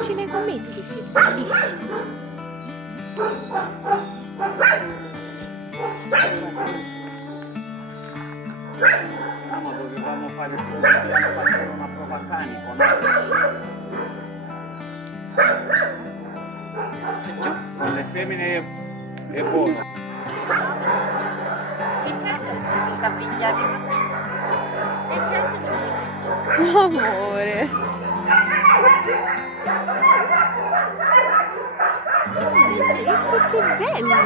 Ce l'hai con me tu che sei bellissimo. No, dovevamo fare una prova canico, no? Con le femmine è buono. E certo, sta pigliati così. E certo. Amore. Che sei bello.